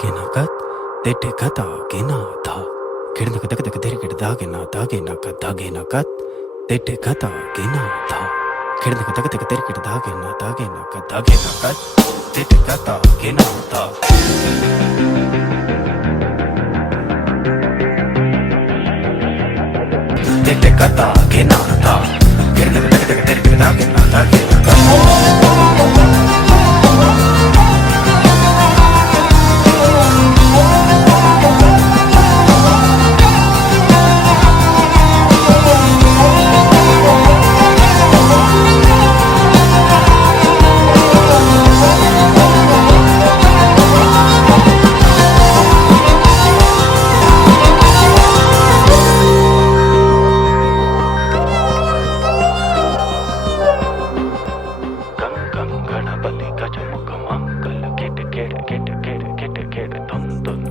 ದಾಗೆನಕತ್ ತೆಟ್ಟೆಕತಾಗೆನಾಥ ಕಿಡನಕತಕತಕತೆರಿಕಿಡದಾಗೆನಾಥಾಗೆನಕತ್ ತೆಟ್ಟೆಕತಾಗೆನಾಥ ಕಿಡನಕತಕತೆರಿಕಿಡದಾಗೆನಾಥಾಗೆನಕತ್ ತೆಟ್ಟೆಕತಾಗೆನಾಥ ತೆಟ್ಟೆಕತಾಗೆನಾಥ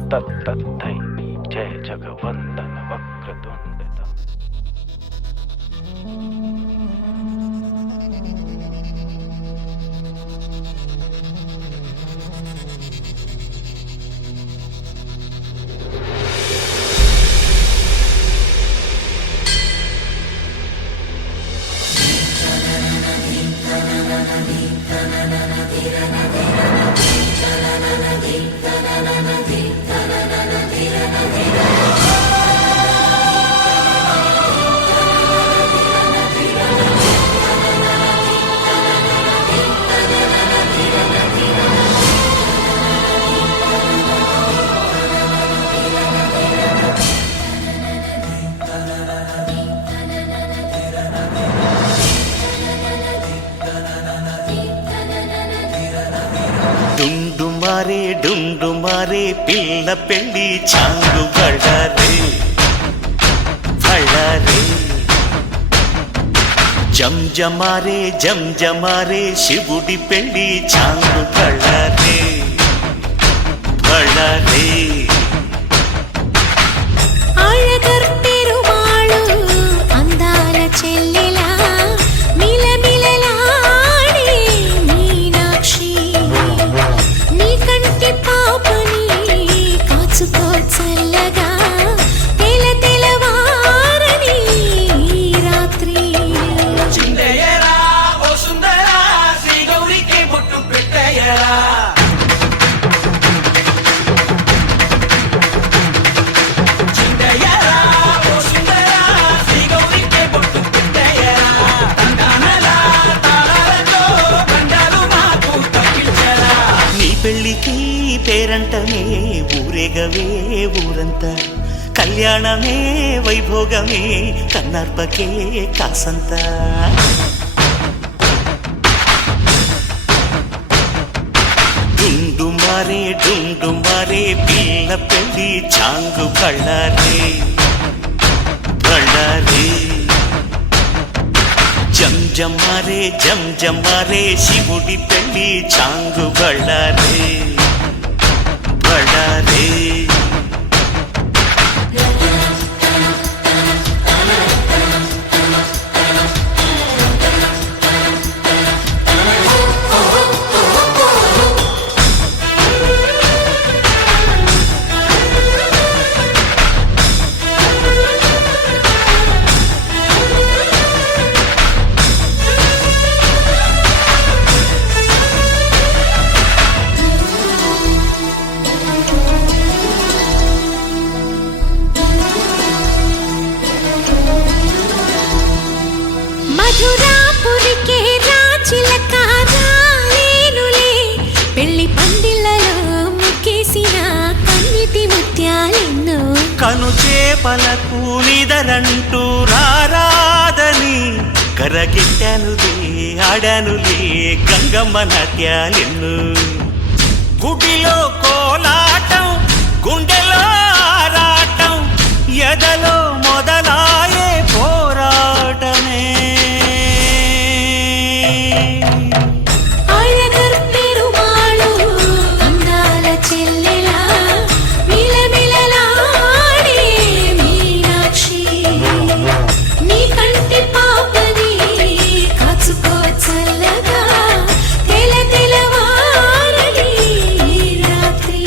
तत्तै जय जगवंदन वक्रतुंड డుండుమారే పిల్ల పెళ్ళి చాంగు బళ్ళారే బళ్ళారే జంజమారే శివుడి పెళ్ళి చాంగు బళ్ళారే బళ్ళారే అళగర్ పెరుమాళు అందాల చెల్లెలా మిలమిలలాడే మీనాక్షి నీ కంటి పాపని కాచుకో చల్లగా తెలవారని రాత్రి చిందయ్యరా ఓ సుందరా శ్రీ గౌరికి బొట్టు పెట్టయ్యరా పెళ్ళికి పేరంటమే ఊరేగవే ఊరంతా కళ్యాణమే వైభోగమే కన్నార్పకే కాసంత డుండుమారే పిల్ల పెళ్ళి చాంగు బళ్ళారే బళ్ళారే జంజమారే శివుడి పెళ్ళి చాంగు బళ్ళారే బళ్ళారే మధురాపురికే రాచిలక రాలేనులే పెళ్లి పందిళ్ళలో ముక్కేసిన కన్నిటి ముత్యాలెన్నో కను చేపలకు నిదరంటూ రారాదని కరగిట్టానులే ఆడానులే గంగమ్మ నాట్యాలెన్ను గుడిలో కోలాటం గుండెలో ఆరాటం ఎదలో మొదలాయే పోరాటమే అళగర్ పెరుమాళు అందాల చెల్లెలా మిలమిలలాడే మీనాక్షి నీ కంటి పాపని కాచుకో చల్లగా తెలవారని రాత్రి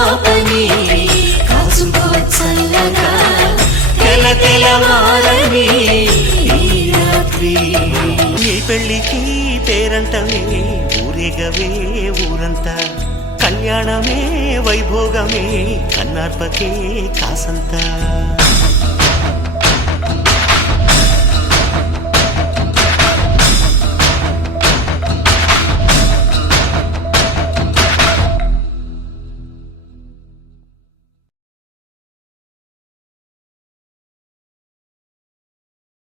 పాపని కాచుకో చల్లగా తెల తెలవారని ఈ రాత్రి. నీ పెళ్ళికి పేరంటమే ఊరేగవే ఊరంతా, కళ్యాణమే వైభోగమే కన్నార్పకే కాసంతా.